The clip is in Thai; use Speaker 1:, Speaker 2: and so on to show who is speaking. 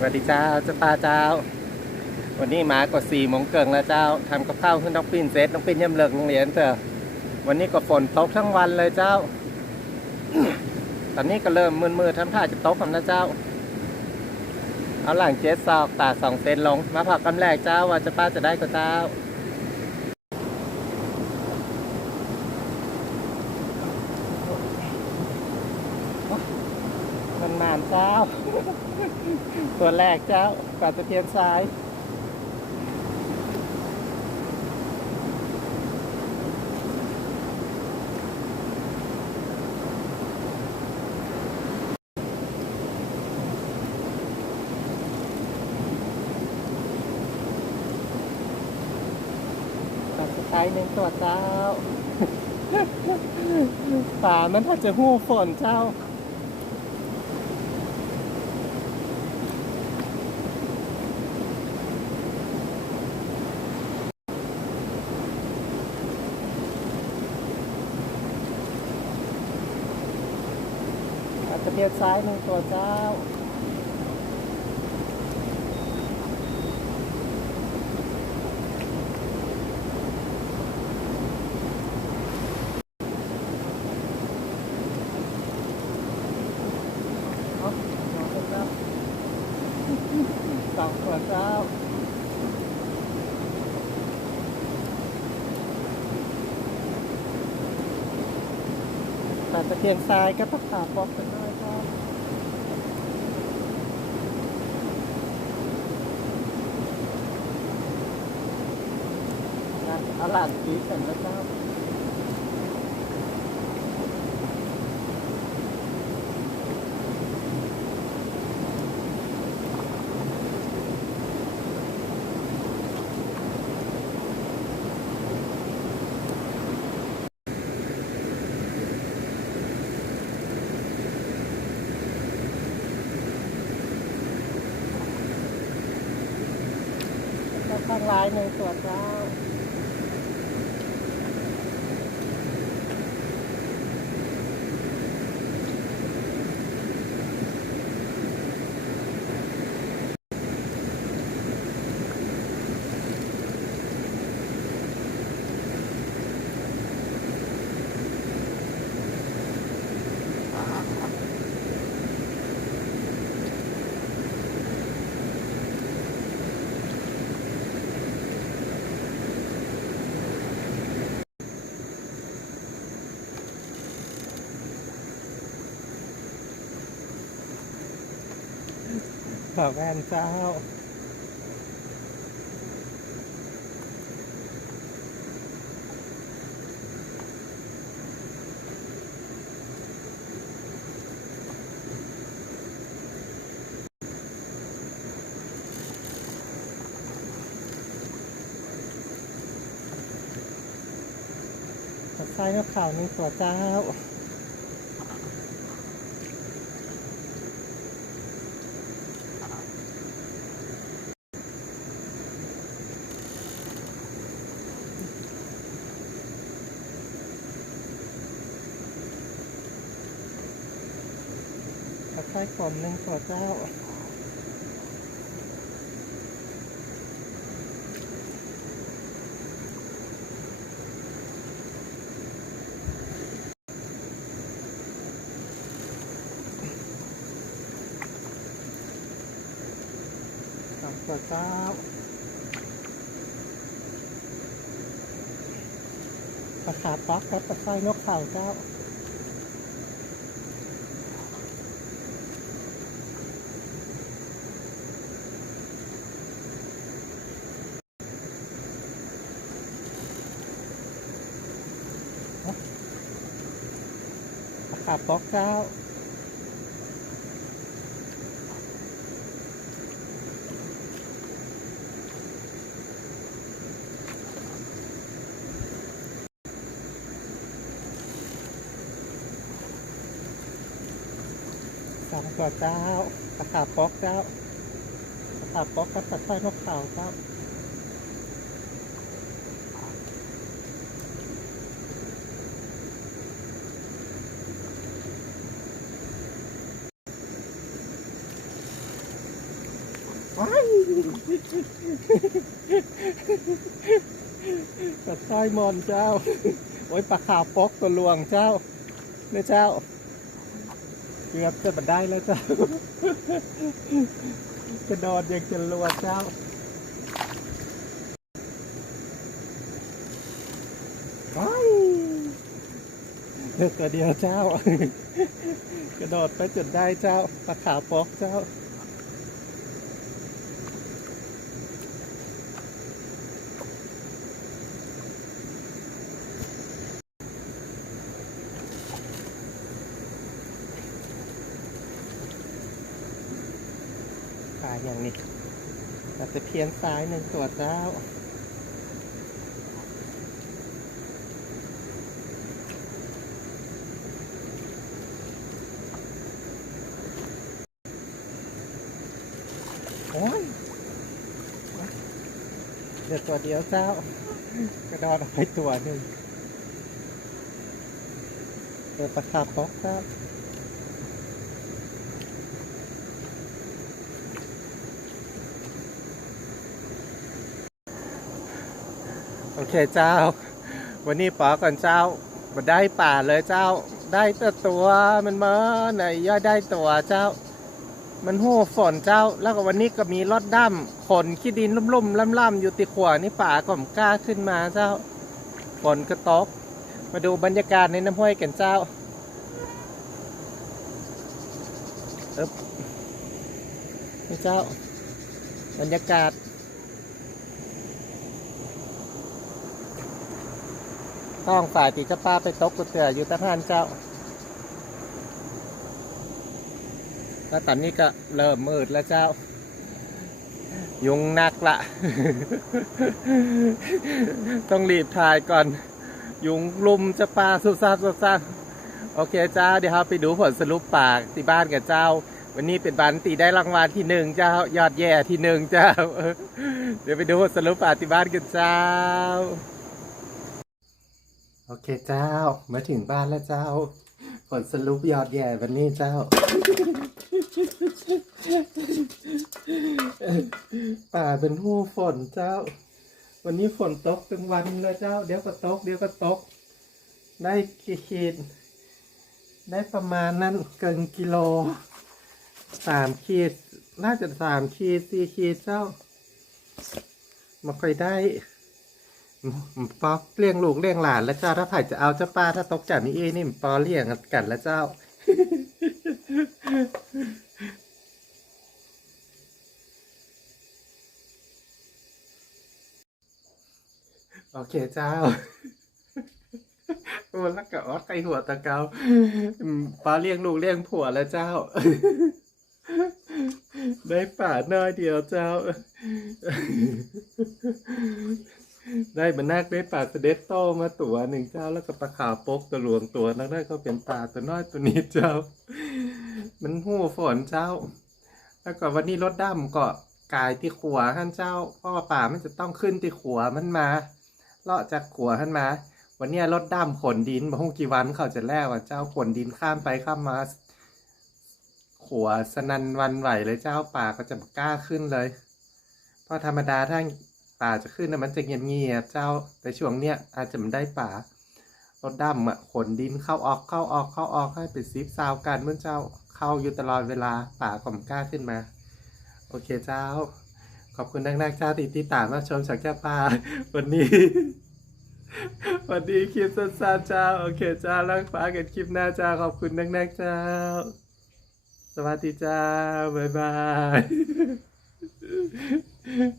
Speaker 1: สวัสดีเจ้าเจ้าป้าเจ้า วันนี้มากว่าสี่โมงเกิงแล้วเจ้าทำกับข้าวขึ้นน้องปิ่นเซตน้องปิ่นเยี่ยมเลิกโรงเรียนเถอะวันนี้ก็ฝนตกทั้งวันเลยเจ้า ตอนนี้ก็เริ่มมืดๆทำท่าจะตกกันนะเจ้า เอาหลังเจ็ดซอกตาสองเซนลง มาผักกำแรกเจ้าว่าจะป้าจะได้ก็เจ้า มันนานเจ้า ตัวแรกเจ้าปลาตะเพียนซ้ายปลาสไตล์หนึ่งตัวเจ้าป่ามันถ้าจะหู้ฝนเจ้า อาจจะเพียนซ้ายหนึ่งตัวเจ้าเอาเอาเถอะเจ้าสองตัวเจ้าแต่ตะเกียงทรายก็ต้องขาบล็อกกันด้วยครับงาน อาลานสีเสร็จแล้วครับข้างลายหนึ่งตัวเจ้า ขอแว่นเจ้าตัดไส้นกข่าวนึ่งตัวเจ้า ไส้กลมหนึ่งตัวเจ้าสองตัวเจ้าปลาขาป๊อกและปลาไส้นกเขาเจ้า ขาป๊อกเจ้าสองตัวเจ้าปลาขาป๊อกเจ้าปลาขาป๊อกกับปลาสร้อยนกเขาเจ้า ว้ายกระต้อยมอนเจ้า โอ้ยปลาขาวปกตัวลวงเจ้าเนี่ยเจ้าเกือบจะมาได้แล้วเจ้า กระโดดยังจะรัวเจ้าว้ายเลือกตัวเดียวเจ้า กระโดดไปจนได้เจ้าปลาขาวปกเจ้า อย่างนี้อาจจะเพียนซ้ายหนึ่งตัวเจ้าโอ้ยเดี๋ยวตัวเดียวเจ้ากระดอนออกไปตัวหนึ่งเดี๋ยวประคับป๊อกเจ้า โอเคเจ้า วันนี้ป๋อก่อนเจ้ามาได้ป่าเลยเจ้า ได้แต่ตัวมันมาไหนย่าได้ตัวเจ้า มันหู้ฝนเจ้า แล้วก็วันนี้ก็มีรถดั้มฝนขี้ดินลุ่มๆล่ำๆอยู่ติขวานี่ป่าก็มกล้าขึ้นมาเจ้าฝนก็ตกมาดูบรรยากาศในน้ำห้วยกันเจ้าเอ๊บนี่เจ้า บรรยากาศ ต้องฝ่ายตีเจ้าป้าไปตกกุเตืออยู่ตะพานเจ้า แล้วตอนนี้ก็เริ่มมืดแล้วเจ้า ยุงนักละ ต้องรีบถ่ายก่อน ยุงลุมจะปลาสุซาสุซาโอเคเจ้า เดี๋ยวเราไปดูผลสรุปปากที่บ้านกับเจ้า วันนี้เป็นวันตีได้รางวัลที่หนึ่งเจ้ายอดแย่ที่หนึ่งเจ้า เดี๋ยวไปดูผลสรุปปากที่บ้านกันเจ้า โอเคเจ้า มาถึงบ้านแล้วเจ้า ผลสรุปยอดแย่วันนี้เจ้า ป่าเป็นหูฝนเจ้า วันนี้ฝนตกทั้งวันเลยเจ้า เดี๋ยวก็ตก เดี๋ยวก็ตก ได้กี่ขีด ได้ประมาณนั้นเกินกิโล สามขีด น่าจะสามขีดสี่ขีดเจ้า มาค่อยได้ ปอเลี้ยงลูกเลี้ยงหลานแล้วเจ้าถ้าไผ่จะเอาเจ้าป้าถ้าตกจากนี้เองนี่ปอเลี้ยงกันแล้วเจ้า โอเคเจ้าโอ้ล้วก็ออดไกหัวตะเกาปลาเลี้ยงลูกเลี้ยงผัวแล้วเจ้า ได้ป่าน้อยเดียวเจ้า ได้บรรนักได้ป่าเด็จโตมาตัวหนึ่งเจ้าแล้วก็ปลาขาวปกตัวหลวงตัวแล้วได้ก็เป็นป่าตัวน้อยตัวนี้เจ้า มันหูฝนเจ้า แล้วก็วันนี้รถดำก็กายที่ขัวท่านเจ้าเพราะว่าป่ามันจะต้องขึ้นที่ขัวมันมาเลาะจากขัวท่านมา วันนี้รถดำขนดินมาห้องกี่วันเขาจะแล่ว่าเจ้าขนดินข้ามไปข้ามมาขัวสนันวันไหวเลยเจ้าป่าก็จะกล้าขึ้นเลย เพราะธรรมดาถ้า ป่าจะขึ้นนะมันจะเงียบๆเจ้าแต่ช่วงเนี้ยอาจจะมันได้ป่ารถดำอะขนดินเข้าออกเข้าออกเข้าออกให้เป็นซิปซาวกันเมื่อเจ้าเข้าอยู่ตลอดเวลาป่าก็มกล้าขึ้นมา โอเคเจ้า ขอบคุณนักๆเจ้าติดติดตามมาชมจากเจ้าป่าวันนี้วันนี้คลิปสั้นๆเจ้า โอเคเจ้าลังฟ้ากันคลิปหน้าเจ้า ขอบคุณนักๆเจ้า สวัสดีเจ้า บ๊ายบาย